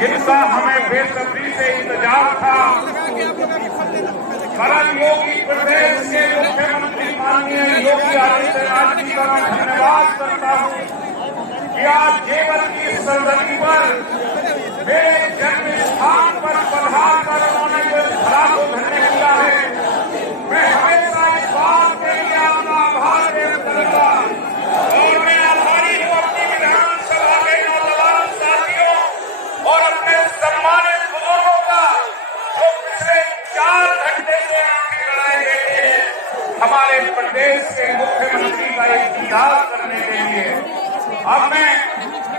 जिनका हमें बेसब्री से इंतजार था। करण योगी प्रदेश के मुख्यमंत्री माननीय योगी आदित्यनाथ जी का मैं धन्यवाद करता हूँ कि आज जेवर की सरजमी पर मेरे जन्म स्थान पर पधार कर उन्होंने जो धरा को धन्य किया है। मैं हमेशा इस बात के लिए आपका आभार व्यक्त करूंगा और मैं आभारी हूँ अपनी विधानसभा के नौजवान साथियों और अपने सम्मानित बुजुर्गों का जो पिछले 4 घंटे से आंखें लड़ाए बैठे हैं हमारे प्रदेश के मुख्यमंत्री का इंतजार करने के लिए। अब मैं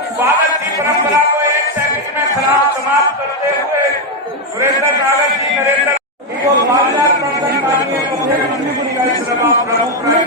स्वागत की परंपरा को 1 सेकंड में समाप्त करते हुए सुरेंद्र नागर जी नरेंद्र को बाजार प्रबंधन माननीय मुख्यमंत्री जी का इस सभा प्रमुख करें।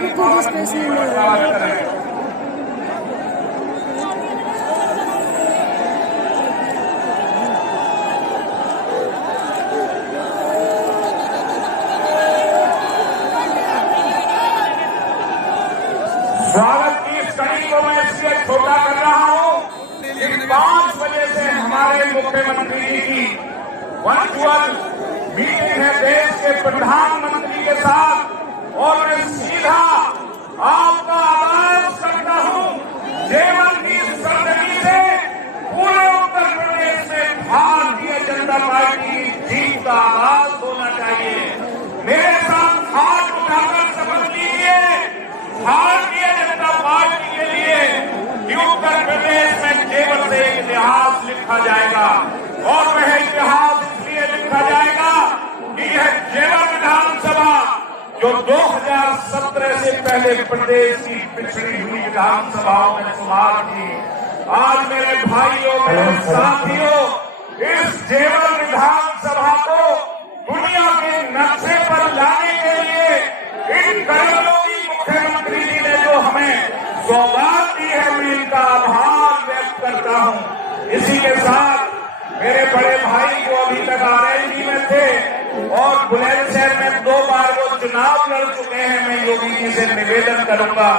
स्वागत की इस कड़ी को मैं इसलिए छोटा कर रहा हूँ कि 5 बजे से हमारे मुख्यमंत्री जी की वर्चुअल मीटिंग है देश के प्रधानमंत्री के साथ और मैं सीधा आपका आवाज करता हूँ जेवर की सरजमी से पूरे उत्तर प्रदेश में भारतीय जनता पार्टी की जीत का आगाज होना चाहिए। मेरे साथ हाथ उठाकर शपथ लीजिए भारतीय जनता पार्टी के लिए कि उत्तर प्रदेश में जेवर से एक इतिहास लिखा जाएगा और वह इतिहास इसलिए लिखा जाएगा कि यह जेवर विधानसभा जो 2017 से पहले प्रदेश की पिछड़ी हुई विधानसभाओं में शुमार थी, आज मेरे भाइयों मेरे साथियों इस जेवर विधानसभा को दुनिया के नक्शे पर लाने के लिए इन करोड़ों मुख्यमंत्री जी ने जो हमें सौगात दी है मैं इनका आभार व्यक्त करता हूं। इसी के साथ मेरे बड़े भाई जो अभी तक आरएलडी में थे और बुलंदशहर में 2 बार वो चुनाव लड़ चुके हैं, मैं योगी जी से निवेदन करूंगा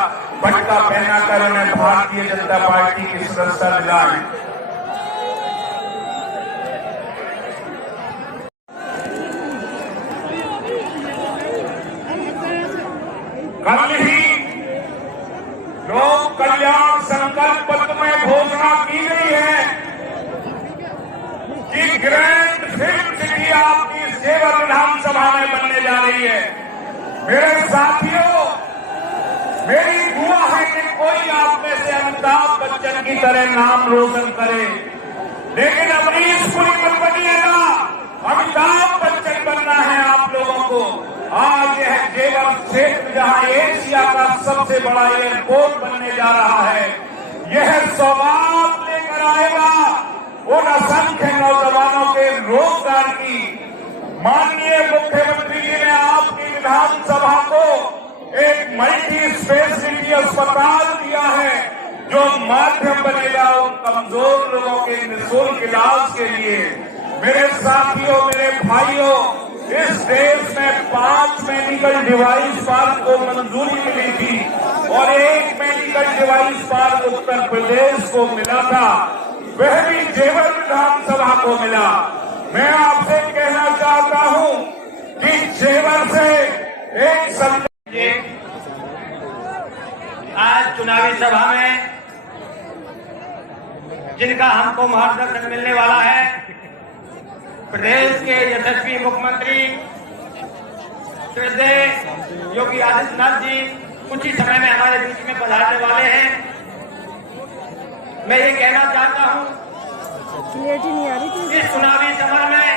पटका पहना कर उन्हें भारतीय जनता पार्टी की सदस्यता दिलाएं। कल ही लोक कल्याण संकल्प पत्र में घोषणा की गई है कि ग्रैंड फिल्म सिटी आपकी जेवर विधानसभा में बनने जा रही है। मेरे साथियों मेरी दुआ है कि कोई आप में से अमिताभ बच्चन की तरह नाम रोशन करे, लेकिन अमरीश पुरी मत बनिएगा, अमिताभ बच्चन बनना है आप लोगों को। आज यह जेवर क्षेत्र जहां एशिया का सबसे बड़ा एयरपोर्ट बनने जा रहा है, यह सौगात लेकर आएगा उन असंख्य नौजवानों के रोजगार की। माननीय मुख्यमंत्री जी ने आपकी विधानसभा को एक मल्टी स्पेशलिटी अस्पताल दिया है जो माध्यम बनेगा उन कमजोर लोगों के निःशुल्क इलाज के लिए। मेरे साथियों मेरे भाइयों इस देश में 5 मेडिकल डिवाइस पार्क को मंजूरी मिली थी और 1 medical device park Uttar Pradesh को मिला था, वह भी जेवर विधानसभा को मिला। मैं आपसे कहना चाहता हूं कि जेवर से एक आज चुनावी सभा में जिनका हमको मार्गदर्शन मिलने वाला है, प्रदेश के यशस्वी मुख्यमंत्री श्रद्धेय योगी आदित्यनाथ जी कुछ ही समय में हमारे बीच में पधारने वाले हैं। मैं ये कहना चाहता हूं इस चुनावी सभा में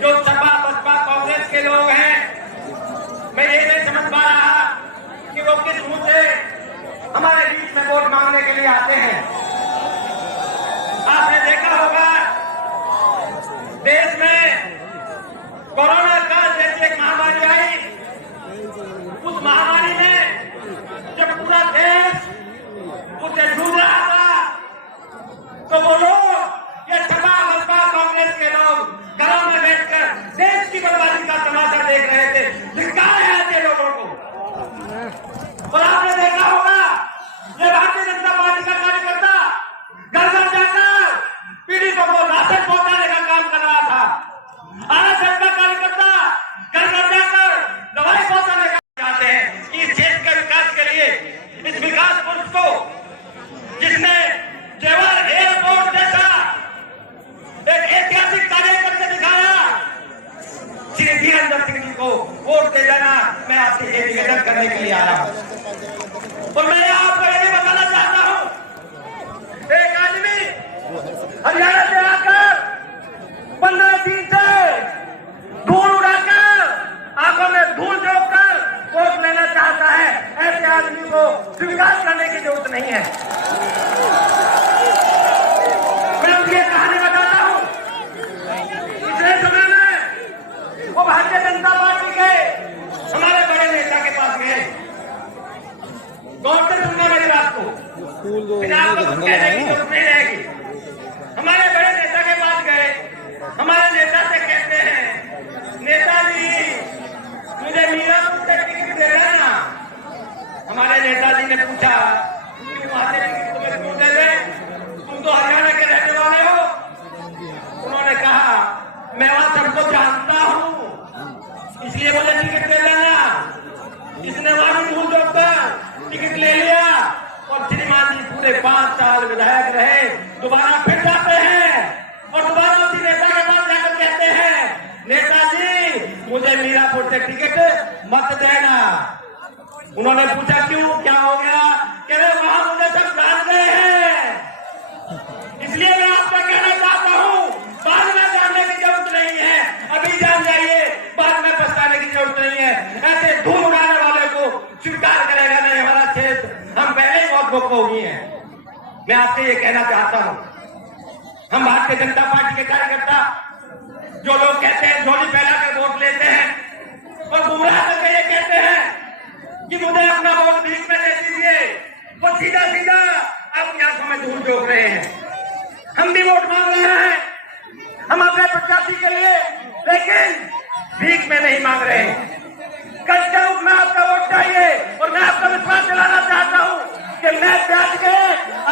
जो सपा बसपा कांग्रेस के लोग हैं, मैं ये नहीं समझ पा रहा कि वो किस मुंह से हमारे बीच में वोट मांगने के लिए आते हैं। आपने देखा होगा देश में कोरोना काल जैसी एक महामारी आई, उस महामारी में जब पूरा देश उससे जूझ रहा था तो वो लोग ये सपा बसपा कांग्रेस के लोग घरों में बैठकर देश की बर्बादी का तमाशा देख रहे थे। धिक्कार है ऐसे लोगों को। और आपने देखा होगा ये भारतीय जनता पार्टी का कार्यकर्ता घर घर जाकर गरीबों को राशन पहुंचाने का काम कर रहा था। आज सबका कार्यकर्ता घर घर जाकर दवाई पहुंचाने का चाहते हैं कि इस क्षेत्र के विकास के लिए इस विकास पुरुष को जिसने जेवर एयरपोर्ट जैसा एक ऐतिहासिक कार्य करके दिखाया, श्री धीरेन्द्र सिंह जी को वोट दे जाना मैं आपसे ये निवेदन करने के लिए आया हूं। और मैं आपको ये भी बताना चाहता हूं, एक आदमी हरियाणा से आकर 15 दिन से धूल उड़ाकर आंखों में धूल झोंककर वोट लेना चाहता है। ऐसे आदमी को स्वीकार करने की जरूरत नहीं है। मैं आपको ये कहानी बताता हूं। पिछले समय में वो भारतीय जनता पार्टी के हमारे बड़े नेता के पास गए। कौन से सुनने मेरी बात को आपको कुछ कहने की जरूरत नहीं रहेगी। हमारे बड़े नेता के पास गए, हमारे नेता से कहते हैं, नेताजी मुझे मीरापुर से टिकट दे देना। हमारे नेताजी ने पूछा कि वहां से टिकट तुम्हें क्यों दे दे, तुम तो हरियाणा के रहने वाले हो। उन्होंने कहा मैं वहां सबको जानता हूं, इसलिए मुझे टिकट दे देना। इसने वहां भी भूल जोड़कर टिकट ले लिया और श्रीमान जी पूरे 5 साल विधायक रहे, दोबारा फिर जाते हैं और दोबारा उसी नेता के पास जाकर कहते हैं, नेताजी मुझे मीरापुर से टिकट मत देना। उन्होंने पूछा क्यों, क्या हो गया? कह रहे वहां मुझे सब जान गए हैं, इसलिए मैं आपसे कहना चाहता हूं, बाद में जानने की जरूरत नहीं है, अभी जान जाइए, बाद में पछताने की जरूरत नहीं है। ऐसे धूल उड़ाने वाले को स्वीकार करेगा नहीं हमारा क्षेत्र, हम पहले ही बहुत भुखभोगी हैं। मैं आपसे ये कहना चाहता हूं, हम भारतीय जनता पार्टी के कार्यकर्ता जो लोग कहते हैं झोली फैला कर वोट लेते हैं और गुमराह करके ये कहते हैं कि मुझे अपना वोट भीख में दे दीजिए, वो सीधा सीधा अपनी आंखों में धूल झोंक रहे हैं। हम भी वोट मांग रहे हैं, हम अपने प्रत्याशी के लिए, लेकिन भीख में नहीं मांग रहे हैं। कल के रूप में आपका वोट चाहिए और मैं आपका विश्वास दिलाना चाहता हूं कि मैं ब्याज के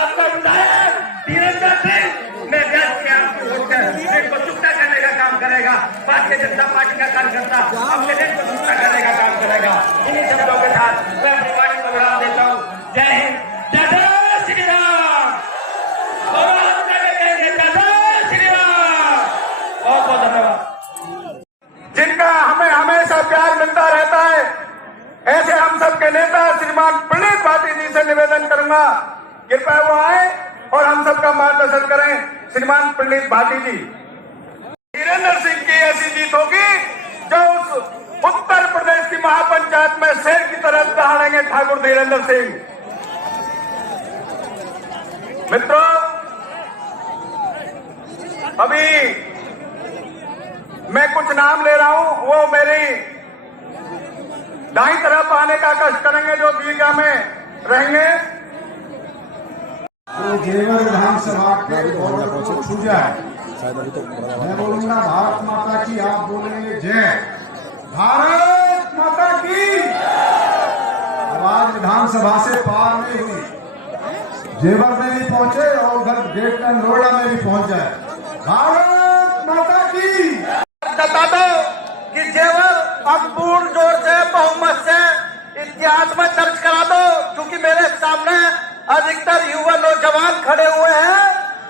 आपका विधायक धीरेन्द्र सिंह, मैं ब्याज के आपको वोट कर को चुकता करने का काम करेगा। भारतीय जनता पार्टी का कार्यकर्ता अपने देश को चुकता करने का काम करेगा। इन्हीं शब्दों के साथ मैं अपनी वाणी को विराम देता हूँ। जय हिंद, जय जय श्री राम। जय श्री राम। बहुत बहुत धन्यवाद। जिनका हमें हमेशा प्यार मिलता रहता है, ऐसे हम सबके नेता श्रीमान प्रणीत भाटी जी से निवेदन करूंगा, कृपया वो आए और हम सबका मार्गदर्शन करें। श्रीमान प्रणीत भाटी जी, धीरेन्द्र सिंह की ऐसी जीत होगी जो उस उत्तर प्रदेश की महापंचायत में शेर की तरह दहाड़ेंगे ठाकुर धीरेन्द्र सिंह। मित्रों, अभी मैं कुछ नाम ले रहा हूं, वो मेरी दाईं तरफ आने का कष्ट करेंगे जो दीर्घा में रहेंगे। तो जेवर विधानसभा के बॉर्डर को छू जाए, मैं बोलूंगा भारत माता की, आप बोलेंगे जय भारत माता की। आवाज विधानसभा से पार नहीं हुई, जेवर में भी पहुंचे और उधर गेट का नोएडा में भी पहुंच जाए। भारत माता की। बता दो कि जेवर अब पूर्ण जोर से बहुमत से इतिहास में दर्ज करा दो, क्योंकि मेरे सामने अधिकतर युवा नौजवान खड़े हुए हैं,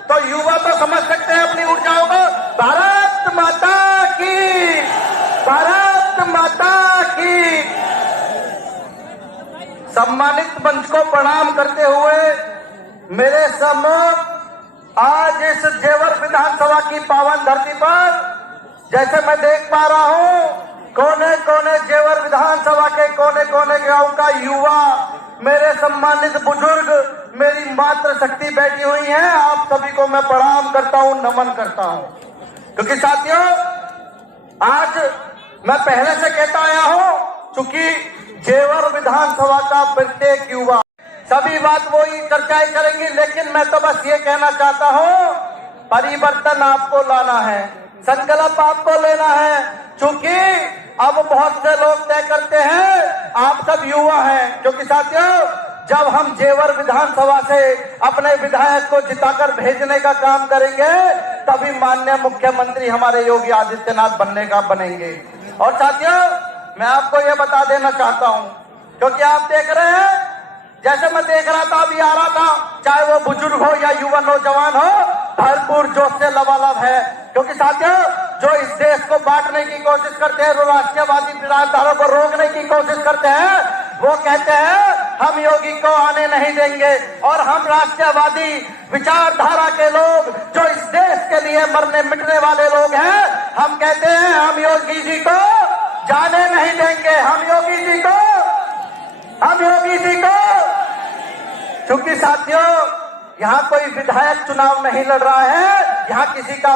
तो युवा तो समझ सकते हैं अपनी ऊर्जाओं को। भारत माता की, भारत माता की। सम्मानित मंच को प्रणाम करते हुए मेरे सम्मुख आज इस जेवर विधानसभा की पावन धरती पर जैसे मैं देख पा रहा हूं, कोने कोने जेवर विधानसभा के कोने कोने गांव का युवा, मेरे सम्मानित बुजुर्ग, मेरी मातृ शक्ति बैठी हुई है। आप सभी को मैं प्रणाम करता हूं, नमन करता हूं, क्योंकि साथियों आज मैं पहले से कहता आया हूं, क्योंकि जेवर विधानसभा का प्रत्येक युवा सभी बात वही चर्चाएं करेंगी, लेकिन मैं तो बस ये कहना चाहता हूं, परिवर्तन आपको लाना है, संकल्प आपको लेना है, क्योंकि अब बहुत से लोग तय करते हैं, आप सब युवा हैं। क्योंकि साथियों जब हम जेवर विधानसभा से अपने विधायक को जिताकर भेजने का काम करेंगे तभी माननीय मुख्यमंत्री हमारे योगी आदित्यनाथ बनेंगे। और साथियों, मैं आपको यह बता देना चाहता हूं, क्योंकि आप देख रहे हैं, जैसे मैं देख रहा था, अभी आ रहा था, चाहे वो बुजुर्ग हो या युवा नौजवान हो, भरपूर जोश से लबालब है। क्योंकि साथियों, जो इस देश को बांटने की कोशिश करते हैं, जो राष्ट्रवादी विचारधारा को रोकने की कोशिश करते हैं, वो कहते हैं हम योगी को आने नहीं देंगे। और हम राष्ट्रवादी विचारधारा के लोग, जो इस देश के लिए मरने मिटने वाले लोग हैं, हम कहते हैं हम योगी जी को जाने नहीं देंगे। हम योगी जी को क्योंकि साथियों, यहाँ कोई विधायक चुनाव नहीं लड़ रहा है, यहाँ किसी का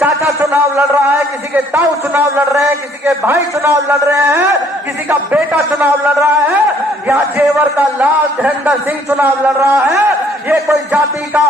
चाचा चुनाव लड़ रहा है, किसी के ताऊ चुनाव लड़ रहे हैं, किसी के भाई चुनाव लड़ रहे हैं, किसी का बेटा चुनाव लड़ रहा है। यहाँ जेवर का लाल धीरेन्द्र सिंह चुनाव लड़ रहा है। ये कोई जाति का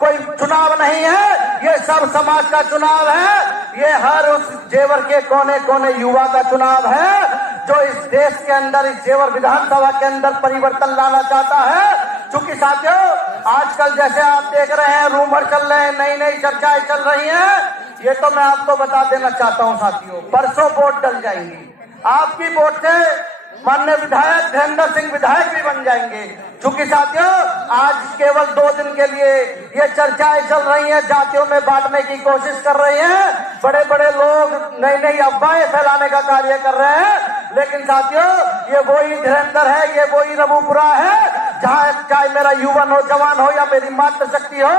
कोई चुनाव नहीं है, ये सब समाज का चुनाव है। ये हर उस जेवर के कोने कोने युवा का चुनाव है जो इस देश के अंदर, इस जेवर विधानसभा के अंदर परिवर्तन लाना चाहता है। चूंकि साथियों, आजकल जैसे आप देख रहे हैं, रूमर चल रहे हैं, नई नई चर्चाएं चल रही हैं, ये तो मैं आपको बता देना चाहता हूं साथियों, परसों वोट डल जाएंगी। आपकी वोट से माननीय विधायक धीरेन्द्र सिंह विधायक भी बन जाएंगे। चूंकि साथियों, आज केवल 2 दिन के लिए ये चर्चाएं चल रही हैं, जातियों में बांटने की कोशिश कर रही हैं, बड़े बड़े लोग नई नई अफवाहें फैलाने का कार्य कर रहे हैं। लेकिन साथियों, ये वही धीरेन्द्र है, ये वही रघुपुरा है, जहाँ चाहे मेरा युवा नौजवान हो या मेरी मातृशक्ति हो,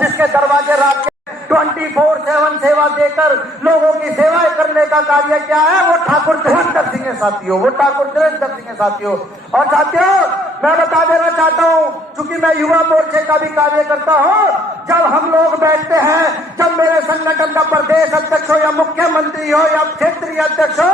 जिसके दरवाजे रात 24/7 सेवा देकर लोगों की सेवाएं करने का कार्य क्या है, वो ठाकुर धीरेन्द्र सिंह है साथियों, वो ठाकुर धीरेन्द्र सिंह है साथियों। और साथियों, मैं बता देना चाहता हूं, चूंकि मैं युवा मोर्चे का भी कार्य करता हूं, जब हम लोग बैठते हैं, जब मेरे संगठन का प्रदेश अध्यक्ष हो या मुख्यमंत्री हो या क्षेत्रीय अध्यक्ष हो,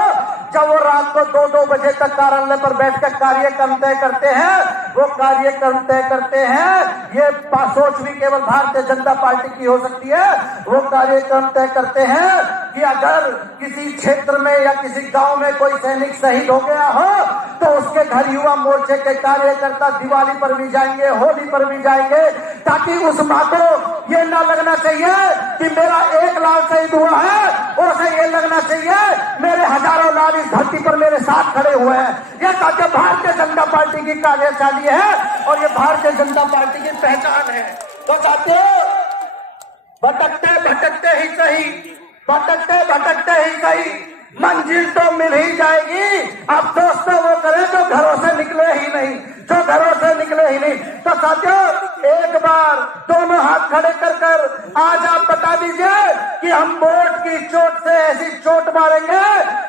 जब वो रात को 2-2 बजे तक कार्यालय पर बैठकर कार्यक्रम तय करते हैं, वो कार्यक्रम तय करते हैं, ये सोच भी केवल भारतीय जनता पार्टी की हो सकती है। वो कार्यक्रम तय करते हैं कि अगर किसी क्षेत्र में या किसी गांव में कोई सैनिक शहीद हो गया हो, तो उसके घर युवा मोर्चे के कार्यकर्ता दिवाली पर भी जाएंगे, होली पर भी जाएंगे, ताकि उस माँ को ये ना लगना चाहिए कि मेरा 1 लाल शहीद हुआ है, उसे ये लगना चाहिए मेरे हजारों लाल इस धरती पर मेरे साथ खड़े हुए हैं। ये साथियों भारतीय जनता पार्टी की कार्यशैली है और ये भारतीय जनता पार्टी की पहचान है। तो साथियों, भटकते भटकते ही सही मंजिल तो मिल ही जाएगी। अब दोस्तों वो करे जो घरों से निकले ही नहीं, तो साथियों, एक बार दोनों हाथ खड़े कर आज आप बता दीजिए कि हम वोट की चोट से ऐसी चोट मारेंगे,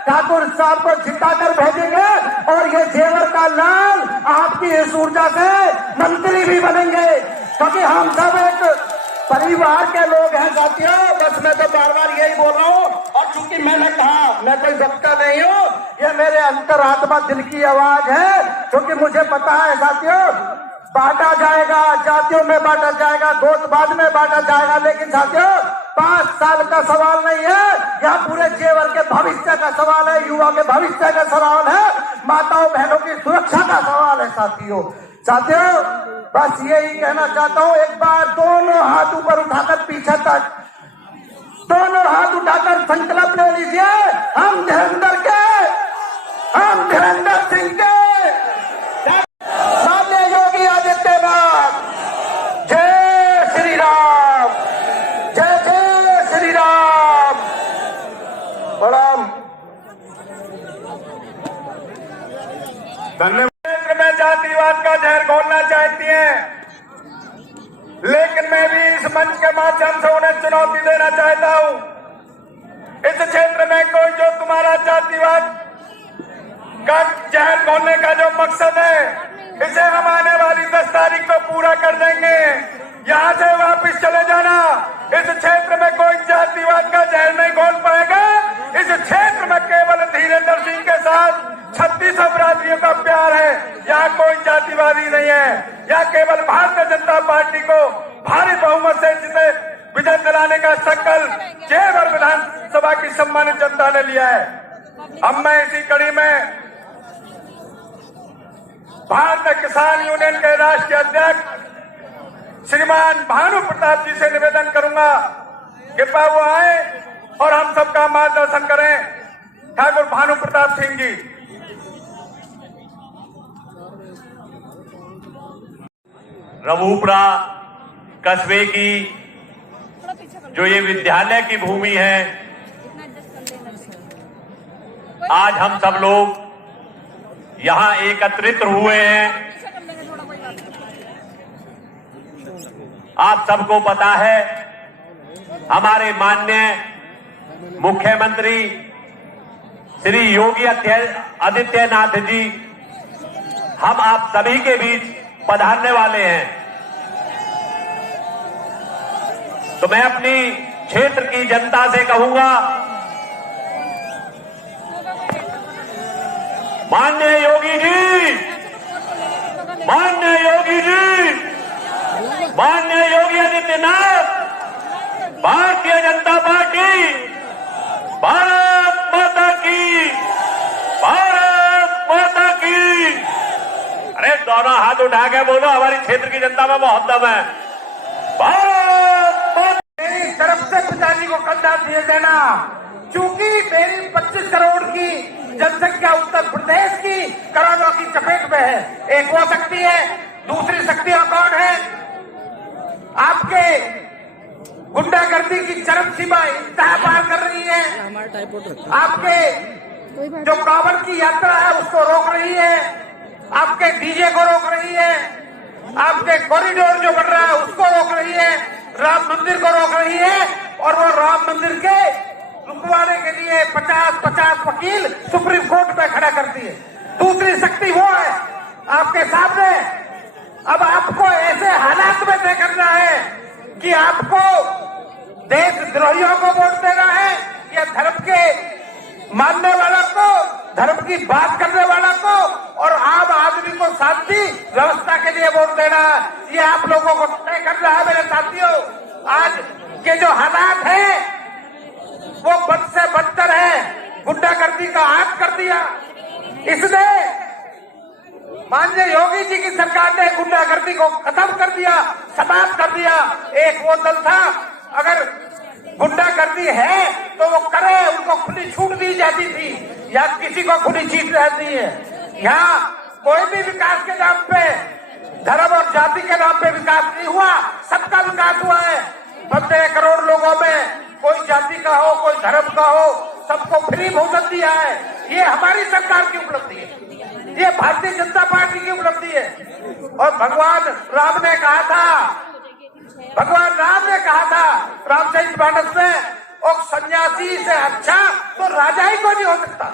ठाकुर साहब को जिताकर भेजेंगे और ये जेवर का लाल आपकी इस ऊर्जा से मंत्री भी बनेंगे, क्योंकि हम सब एक परिवार के लोग हैं साथियों। बस मैं तो बार बार यही बोल रहा हूँ, और चूंकि मैंने कहा मैं कोई वक्ता नहीं हूँ, ये मेरे अंतरात्मा दिल की आवाज है, क्योंकि मुझे पता है साथियों, बांटा जाएगा, जातियों में बांटा जाएगा, गोत्रवाद में बांटा जाएगा, लेकिन साथियों 5 साल का सवाल नहीं है, यहाँ पूरे जेवर के भविष्य का सवाल है, युवा के भविष्य का सवाल है, माताओं बहनों की सुरक्षा का सवाल है साथियों। बस यही कहना चाहता हूँ, एक बार दोनों हाथ ऊपर उठाकर पीछे तक, दोनों हाथ उठाकर संकल्प ले लीजिए, हम धीरेन्द्र सिंह के, माननीय योगी आदित्यनाथ, जय श्री राम, जय श्री राम। प्रणाम। धन्यवाद। में जातिवाद का जहर घोलना चाहती हैं, लेकिन मैं भी इस मंच के माध्यम से उन्हें चुनौती देना चाहता हूं। इस क्षेत्र में कोई जो तुम्हारा जातिवाद का जहर घोलने का जो मकसद है, इसे हम आने वाली 10 तारीख को पूरा कर देंगे। यहां से वापस चले जाना। इस क्षेत्र में कोई जातिवाद का जहर नहीं घोल पाएगा। इस क्षेत्र में केवल धीरेन्द्र सिंह के साथ 36 अपराधियों का प्यार है। यहाँ कोई जातिवादी नहीं है। यहाँ केवल भारतीय जनता पार्टी को भारी बहुमत से जिसे विजय दिलाने का संकल्प जेवर विधानसभा की सम्मानित जनता ने लिया है। अब मैं इसी कड़ी में भारतीय किसान यूनियन के राष्ट्रीय अध्यक्ष श्रीमान भानु प्रताप जी से निवेदन करूंगा, कृपया वो आए और हम सबका मार्गदर्शन करें। ठाकुर भानु प्रताप सिंह जी। रमूपड़ा कस्बे की जो ये विद्यालय की भूमि है, आज हम सब लोग यहाँ एकत्रित हुए हैं। आप सबको पता है, हमारे माननीय मुख्यमंत्री श्री योगी आदित्यनाथ जी हम आप सभी के बीच पधारने वाले हैं। तो मैं अपनी क्षेत्र की जनता से कहूंगा, माननीय योगी जी, माननीय योगी जी, माननीय योगी आदित्यनाथ, भारतीय जनता पार्टी, भारत माता की, भारत माता की। अरे दोनों हाथ उठा के बोलो, हमारी क्षेत्र की जनता में बहुत दम है। भारत माता। मेरी तरफ से पिताजी को कंधा दिए देना, क्योंकि मेरी 25 करोड़ की जनसंख्या उत्तर प्रदेश की करोड़ों की चपेट में है। एक वो शक्ति है, दूसरी शक्तियां कौन है? आपके गुंडागर्दी की चरम सीमा इंतहा पार कर रही है। आपके जो कांवड़ की यात्रा है उसको रोक रही है, आपके डीजे को रोक रही है, आपके कॉरिडोर जो बन रहा है उसको रोक रही है, राम मंदिर को रोक रही है, और वो राम मंदिर के रुकवाने के लिए 50-50 वकील सुप्रीम कोर्ट में खड़ा करती है। दूसरी शक्ति वो है आपके सामने। अब आपको ऐसे हालात में तय करना है कि आपको देशद्रोहियों को वोट देना है या धर्म के मानने वाला को, धर्म की बात करने वाला को और आम आदमी को शांति व्यवस्था के लिए वोट देना है। ये आप लोगों को तय करना है मेरे साथियों। आज के जो हालात हैं वो बद से बदतर है, गुंडागर्दी का आग कर दिया इसने। माननीय योगी जी की सरकार ने गुंडागर्दी को खत्म कर दिया, समाप्त कर दिया। एक वो दल था, अगर गुंडागर्दी है तो वो करे, उनको खुली छूट दी जाती थी, या किसी को खुली छूट रहती है। यहाँ कोई भी विकास के नाम पे, धर्म और जाति के नाम पे विकास नहीं हुआ, सबका विकास हुआ है। 15 करोड़ लोगों में कोई जाति का हो, कोई धर्म का हो, सबको फ्री भोजन दिया है। ये हमारी सरकार की उपलब्धि है, ये भारतीय जनता पार्टी की उपलब्धि है। और भगवान राम ने कहा था, भगवान राम ने कहा था रामचरितमानस में, और सन्यासी से अच्छा तो राजा ही कोई नहीं हो सकता।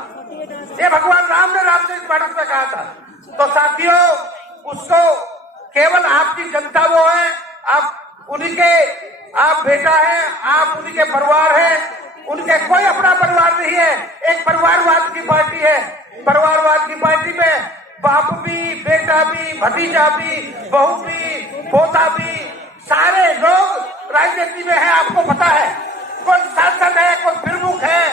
ये भगवान राम ने रामचरितमानस में कहा था। तो साथियों, उसको केवल आपकी जनता वो है, आप उन्हीं के आप बेटा है, आप उन्हीं के परिवार है, उनके कोई अपना परिवार नहीं है। एक परिवारवाद की पार्टी है। परिवारवाद की पार्टी में बाप भी, बेटा भी, भतीजा भी, बहू भी, पोता भी, सारे लोग राजनीति में है। आपको पता है, कोई सांसद है, कोई प्रमुख है,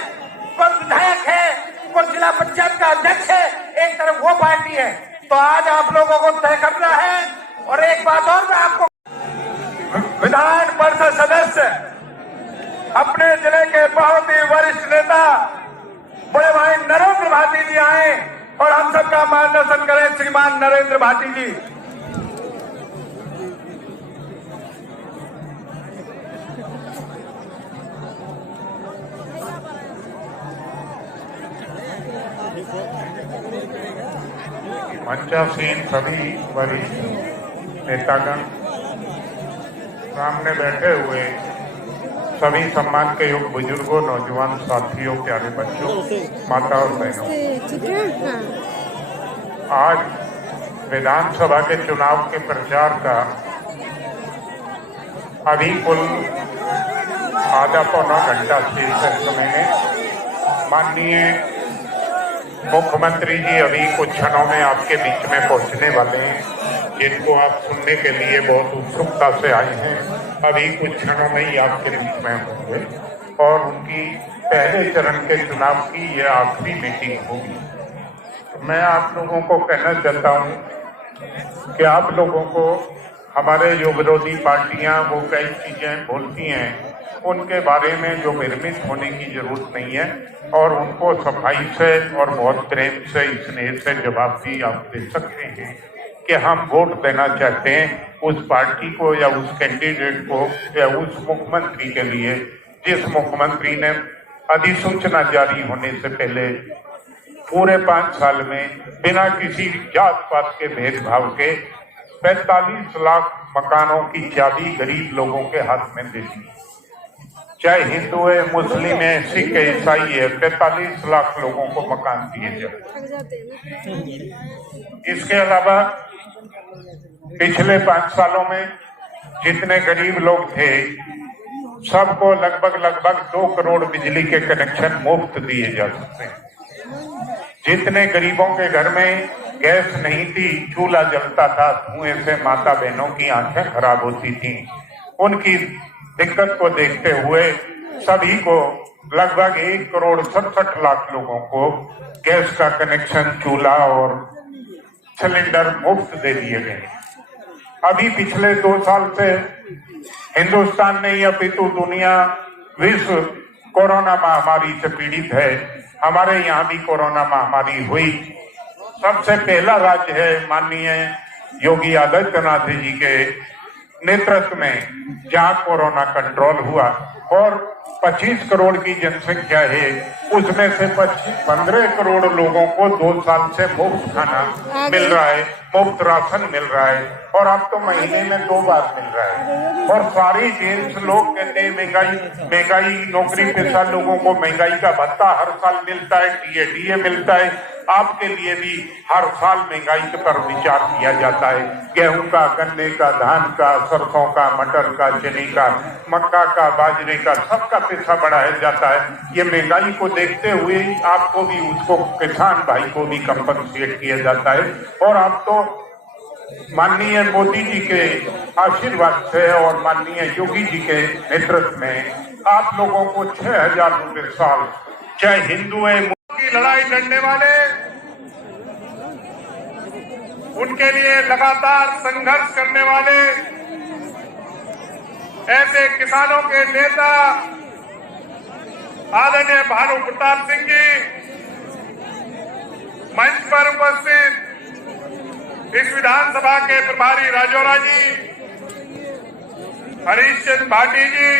कोई विधायक है, कोई जिला पंचायत का अध्यक्ष है, एक तरफ वो पार्टी है। तो आज आप लोगों को तय करना है। और एक बात और मैं आपको, विधान परिषद सदस्य अपने जिले के बहुत ही वरिष्ठ नेता बड़े भाई नरेंद्र भाटी जी आए और हम सबका मार्गदर्शन करें। श्रीमान नरेंद्र भाटी जी। मंचासीन सभी वरिष्ठ नेतागण, सामने बैठे हुए सभी सम्मान के योग्य बुजुर्गों, नौजवान साथियों, प्यारे बच्चों, माता और बहनों, आज विधानसभा के चुनाव के प्रचार का अभी कुल आधा पौना घंटा शेष है समय में। माननीय मुख्यमंत्री जी अभी कुछ क्षणों में आपके बीच में पहुंचने वाले हैं, जिनको आप सुनने के लिए बहुत उत्सुकता से आए हैं। अभी कुछ क्षणों में ही आपके बीच में होंगे और उनकी पहले चरण के चुनाव की यह आखिरी मीटिंग होगी। मैं आप लोगों को कहना चाहता हूं कि आप लोगों को हमारे जो विरोधी पार्टियां वो कई चीजें बोलती हैं उनके बारे में जो भ्रमित होने की जरूरत नहीं है और उनको सफाई से और बहुत प्रेम से स्नेह से जवाब भी आप दे सकते हैं कि हम वोट देना चाहते हैं उस पार्टी को या उस कैंडिडेट को या उस मुख्यमंत्री के लिए जिस मुख्यमंत्री ने अधिसूचना जारी होने से पहले पूरे 5 साल में बिना किसी जात पात के भेदभाव के 45 लाख मकानों की चाबी गरीब लोगों के हाथ में दे दी। चाहे हिंदू है, मुस्लिम है, सिख है, ईसाई है, 45 लाख लोगों को मकान दिए जाते। इसके अलावा पिछले 5 सालों में जितने गरीब लोग थे सबको लगभग 2 करोड़ बिजली के कनेक्शन मुफ्त दिए जा सकते हैं। जितने गरीबों के घर में गैस नहीं थी, चूल्हा जलता था, धुएं से माता बहनों की आंखें खराब होती थी, उनकी दिक्कत को देखते हुए सभी को लगभग 1 करोड़ 67 लाख लोगों को गैस का कनेक्शन, चूल्हा और सिलेंडर मुफ्त दे दिए गए। अभी पिछले 2 साल से हिंदुस्तान नहीं अपितु दुनिया विश्व कोरोना महामारी से पीड़ित है। हमारे यहाँ भी कोरोना महामारी हुई। सबसे पहला राज्य है माननीय योगी आदित्यनाथ जी के नेतृत्व में जहाँ कोरोना कंट्रोल हुआ और 25 करोड़ की जनसंख्या है, उसमें से 15 करोड़ लोगों को 2 साल से मुफ्त खाना मिल रहा है, मुफ्त राशन मिल रहा है और अब तो महीने में 2 बार मिल रहा है। और सारी जेंट्स लोग कहते हैं महंगाई, नौकरी पेशा लोगों को महंगाई का भत्ता हर साल मिलता है, डीए मिलता है। आपके लिए भी हर साल महंगाई पर विचार किया जाता है। गेहूं का, गन्ने का, धान का, सरसों का, मटर का, चने का, मक्का का, बाजरे का, सबका पैसा बढ़ाया जाता है। ये महंगाई को देखते हुए आपको भी, उसको किसान भाई को भी कंपनसेट किया जाता है। और आप तो माननीय मोदी जी के आशीर्वाद से और माननीय योगी जी के नेतृत्व में आप लोगों को 6,000 रुपए साल, चाहे हिंदू है, की लड़ाई लड़ने वाले, उनके लिए लगातार संघर्ष करने वाले ऐसे किसानों के नेता आदरणीय भानु प्रताप सिंह जी मंच पर उपस्थित इस विधानसभा के प्रभारी राजौरा जी, हरीश चंद्र भाटी जी,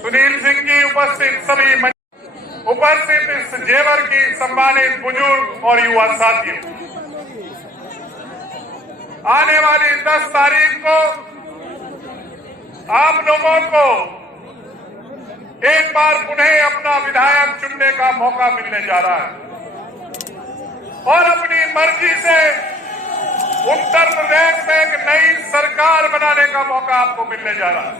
सुनील सिंह जी, उपस्थित सभी उपस्थित इस जेवर की सम्मानित बुजुर्ग और युवा साथियों, आने वाली 10 तारीख को आप लोगों को एक बार पुनः अपना विधायक चुनने का मौका मिलने जा रहा है और अपनी मर्जी से उत्तर प्रदेश में एक नई सरकार बनाने का मौका आपको मिलने जा रहा है।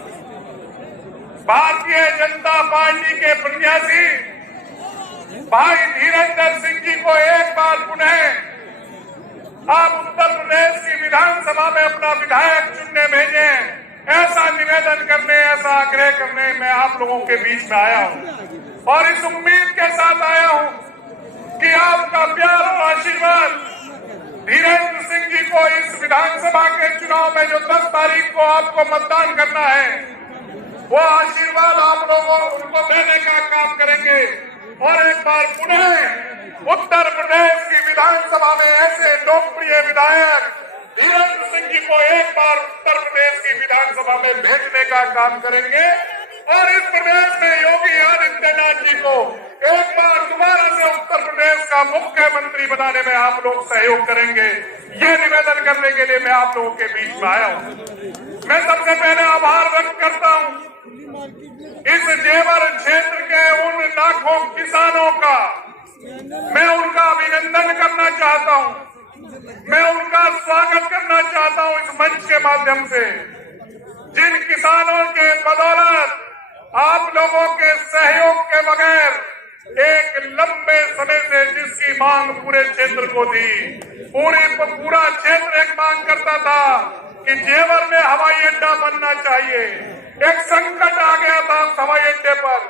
भारतीय जनता पार्टी के प्रत्याशी भाई धीरेन्द्र सिंह जी को एक बार पुनः आप उत्तर प्रदेश की विधानसभा में अपना विधायक चुनने भेजें, ऐसा निवेदन करने, ऐसा आग्रह करने मैं आप लोगों के बीच में आया हूं और इस उम्मीद के साथ आया हूं कि आपका प्यार और आशीर्वाद धीरेन्द्र सिंह जी को इस विधानसभा के चुनाव में जो 10 तारीख को आपको मतदान करना है, वो आशीर्वाद आप लोगों उनको देने का काम करेंगे और एक बार पुनः उत्तर प्रदेश की विधानसभा में ऐसे लोकप्रिय विधायक धीरेन्द्र सिंह जी को एक बार उत्तर प्रदेश की विधानसभा में भेजने का काम करेंगे और इस प्रदेश में योगी आदित्यनाथ जी को एक बार दोबारा से उत्तर प्रदेश का मुख्यमंत्री बनाने में आप लोग सहयोग करेंगे। ये निवेदन करने के लिए मैं आप लोगों के बीच में आया हूँ। मैं सबसे पहले आभार व्यक्त करता हूँ इस जेवर क्षेत्र के उन लाखों किसानों का, मैं उनका अभिनंदन करना चाहता हूँ, मैं उनका स्वागत करना चाहता हूँ इस मंच के माध्यम से, जिन किसानों के बदौलत आप लोगों के सहयोग के बगैर एक लंबे समय से जिसकी मांग पूरे क्षेत्र को थी, पूरा क्षेत्र एक मांग करता था कि जेवर में हवाई अड्डा बनना चाहिए। एक संकट आ गया था हवाई अड्डे पर,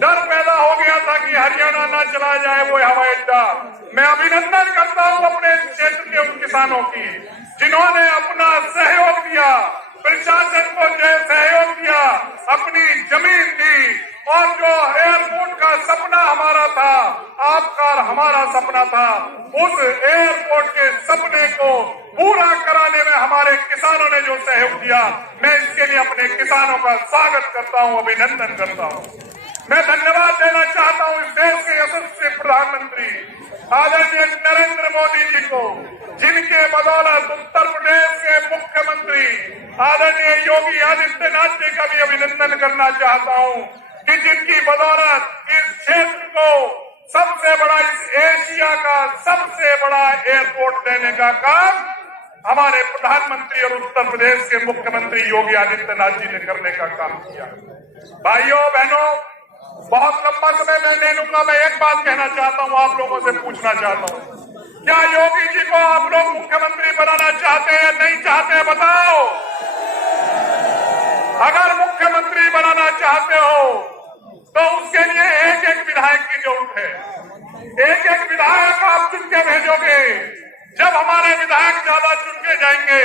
डर पैदा हो गया था कि हरियाणा ना चला जाए वो हवाई अड्डा। मैं अभिनंदन करता हूं अपने क्षेत्र के उन किसानों की जिन्होंने अपना सहयोग दिया, प्रशासन को जो सहयोग दिया, अपनी जमीन दी, और जो एयरपोर्ट का सपना हमारा था, आपका और हमारा सपना था, उस एयरपोर्ट के सपने को पूरा कराने में हमारे किसानों ने जो सहयोग दिया, मैं इसके लिए अपने किसानों का स्वागत करता हूं, अभिनंदन करता हूं। मैं धन्यवाद देना चाहता हूं इस देश के यशस्वी प्रधानमंत्री आदरणीय नरेंद्र मोदी जी को, जिनके बदौलत उत्तर प्रदेश के मुख्यमंत्री आदरणीय योगी आदित्यनाथ जी का भी अभिनंदन करना चाहता हूं कि जिनकी बदौलत इस क्षेत्र को सबसे बड़ा, इस एशिया का सबसे बड़ा एयरपोर्ट देने का काम हमारे प्रधानमंत्री और उत्तर प्रदेश के मुख्यमंत्री योगी आदित्यनाथ जी ने करने का काम किया। भाइयों बहनों, बहुत लंबा समय मैं नहीं लूंगा। मैं एक बात कहना चाहता हूं, आप लोगों से पूछना चाहता हूं, क्या योगी जी को आप लोग मुख्यमंत्री बनाना चाहते हैं या नहीं चाहते हैं? बताओ। अगर मुख्यमंत्री बनाना चाहते हो तो उसके लिए एक एक विधायक की जरूरत है। एक एक विधायक आप चुन के भेजोगे। जब हमारे विधायक ज्यादा चुन के जाएंगे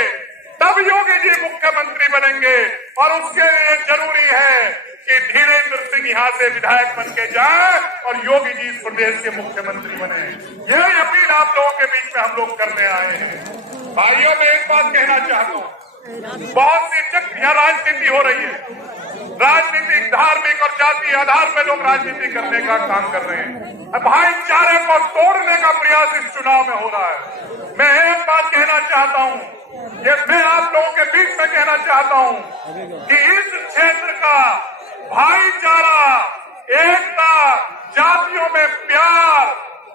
तब योगी जी मुख्यमंत्री बनेंगे, और उसके लिए जरूरी है कि धीरेन्द्र सिंह यहाँ से विधायक बन के जाए और योगी जी इस प्रदेश के मुख्यमंत्री बने। यह अपील आप लोगों के बीच में हम लोग करने आए हैं। भाइयों, मैं एक बात कहना चाहता हूँ, बहुत सी जगह यहाँ राजनीति हो रही है। राजनीतिक, धार्मिक और जाति आधार पर लोग राजनीति करने का काम कर रहे हैं। भाईचारे को तोड़ने का प्रयास इस चुनाव में हो रहा है। मैं एक बात कहना चाहता हूँ, ये मैं आप लोगों के बीच में कहना चाहता हूँ कि इस क्षेत्र का भाईचारा, एकता, जातियों में प्यार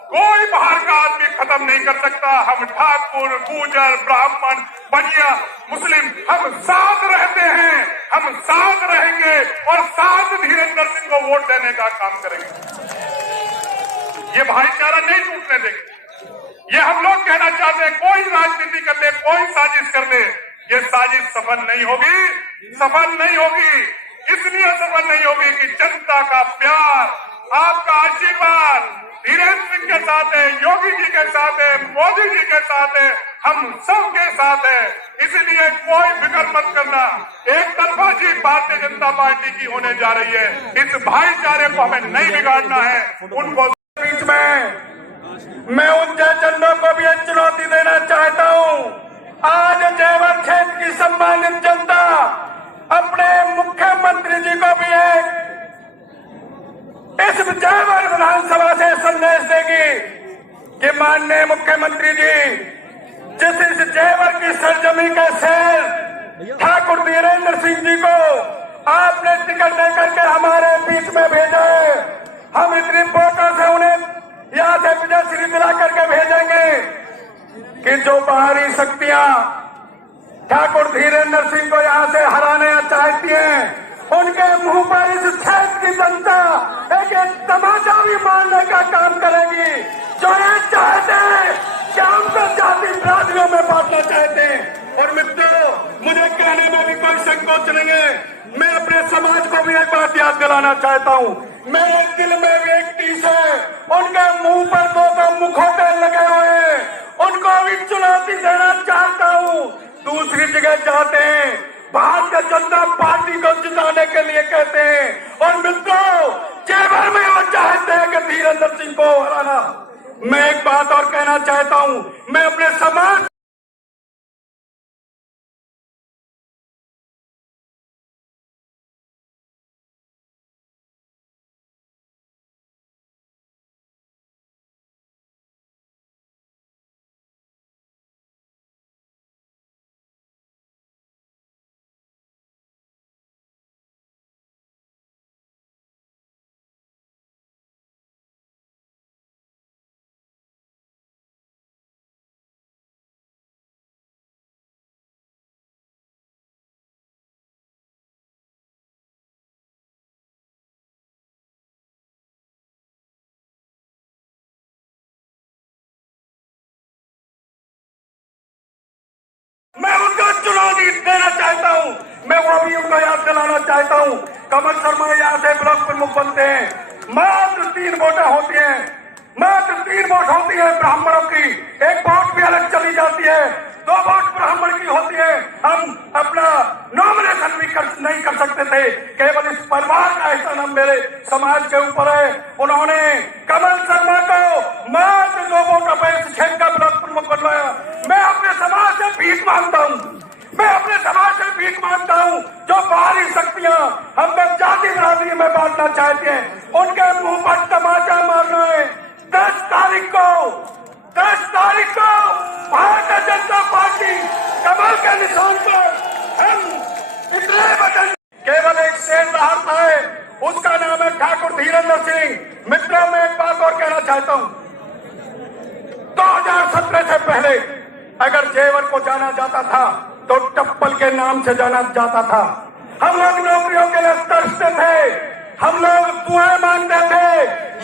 कोई बाहर का आदमी खत्म नहीं कर सकता। हम ठाकुर, गुर्जर, ब्राह्मण, बनिया, मुस्लिम, हम साथ रहते हैं, हम साथ रहेंगे और साथ धीरेन्द्र सिंह को वोट देने का काम करेंगे। ये भाईचारा नहीं टूटने देंगे। ये हम लोग कहना चाहते हैं, कोई राजनीति कर ले, कोई साजिश कर ले, ये साजिश सफल नहीं होगी, सफल नहीं होगी। इसलिए सफल नहीं होगी कि जनता का प्यार, आपका आशीर्वाद धीरेन्द्र सिंह के साथ है, योगी जी के साथ है, मोदी जी के साथ है, हम सब के साथ है। इसलिए कोई फिक्र मत करना। एक तरफाजी भारतीय जनता पार्टी की होने जा रही है। इस भाईचारे को हमें नहीं बिगाड़ना है। उनको बीच में मैं उन जयचंदों को भी एक चुनौती देना चाहता हूँ। आज जेवर क्षेत्र की सम्मानित जनता अपने मुख्यमंत्री जी को भी एक इस जेवर विधानसभा से संदेश देगी कि माननीय मुख्यमंत्री जी, जिस इस जेवर की सरजमी के शेर ठाकुर धीरेन्द्र सिंह जी को आपने टिकट देकर के हमारे बीच में भेजा है, हम इतनी फोटो से उन्हें यहाँ से विजयश्री दिला करके भेजेंगे कि जो बाहरी शक्तियां ठाकुर धीरेन्द्र सिंह को यहाँ से हराने चाहती हैं, उनके मुंह पर इस क्षेत्र की जनता एक तमाचा भी मारने का काम करेगी। जो ये चाहते हैं कि हमको जाति बिरादरियों में बांटना चाहते हैं। और मित्रों, मुझे कहने में भी कोई संकोच नहीं है। मैं अपने समाज को भी एक बात याद दिलाना चाहता हूँ। मेरे दिल में व्यक्ति से उनके मुंह पर दो मुखौटे लगे हुए हैं, उनको भी चुनौती देना चाहता हूँ। दूसरी जगह जाते हैं, भारतीय जनता पार्टी को जिताने के लिए कहते हैं, और मित्रों जेवर में वो चाहते हैं कि धीरेन्द्र सिंह को हराना। मैं एक बात और कहना चाहता हूं, मैं अपने समाज चुनौती देना चाहता हूं। मैं वो भी उनको याद दिलाना चाहता हूं, कमल शर्मा यहाँ से ब्लॉक प्रमुख बनते हैं, मात्र 3 वोटें होती हैं, मात्र 3 वोट होती है ब्राह्मणों की, 1 वोट भी अलग चली जाती है, 2 वोट ब्राह्मण की होती है। हम अपना नॉमिनेशन भी नहीं कर सकते थे। केवल इस परिवार का एहसान हम मेरे समाज के ऊपर है। उन्होंने कमल शर्मा को मात्र 2 वोटों पर छेद का ब्लॉक प्रमुख बनवाया। मैं अपने समाज से भीख मांगता हूँ, मैं अपने समाज से भीख मांगता हूँ। जो बाहरी शक्तियां हम तक जाति बरादरी में बांटना चाहते हैं, उनके मुंह पर तमाचा मारना है। 10 तारीख को भारतीय जनता पार्टी कमल के निशान पर हम इतने बटन, केवल एक शेर सहारता है, उसका नाम है ठाकुर धीरेन्द्र सिंह। मित्रों, मैं एक बात और कहना चाहता हूं, 2017 से पहले अगर जेवर को जाना जाता था तो टप्पल के नाम से जाना जाता था। हम लोग नौकरियों के लिए तरसते थे, हम लोग दुआएं मांगते थे,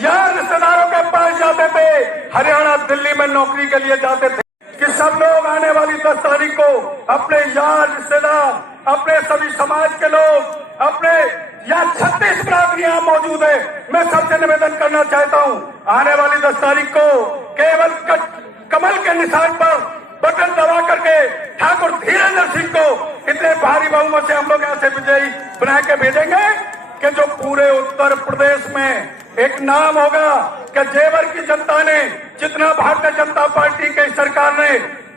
यार रिश्तेदारों के पास जाते थे, हरियाणा दिल्ली में नौकरी के लिए जाते थे कि सब लोग आने वाली 10 तारीख को अपने यार रिश्तेदार, अपने सभी समाज के लोग, अपने यहाँ 36 बरादरियां मौजूद है। मैं सबसे निवेदन करना चाहता हूँ, आने वाली 10 तारीख को केवल कमल के निशान पर बटन दबा करके ठाकुर धीरेन्द्र सिंह को इतने भारी बहुमत से हम लोग यहाँ से विजयी बना के भेजेंगे कि जो पूरे उत्तर प्रदेश में एक नाम होगा कि जेवर की जनता ने जितना भारतीय जनता पार्टी की सरकार ने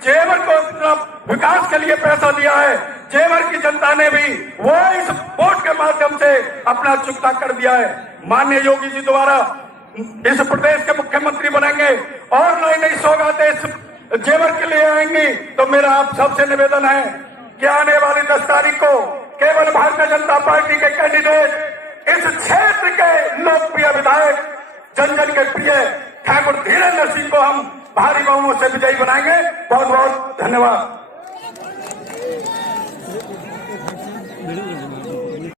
जेवर को इतना विकास के लिए पैसा दिया है, जेवर की जनता ने भी वो इस वोट के माध्यम से अपना चुकता कर दिया है। माननीय योगी जी द्वारा इस प्रदेश के मुख्यमंत्री बनेंगे और नई नई सौगातें इस जेवर के लिए आएंगी। तो मेरा आप सबसे निवेदन है कि आने वाली 10 तारीख को केवल भारतीय जनता पार्टी के कैंडिडेट, इस क्षेत्र के लोकप्रिय विधायक, जन जन के प्रिय ठाकुर धीरेन्द्र सिंह को हम भारी बहुमत से विजयी बनाएंगे। बहुत बहुत धन्यवाद।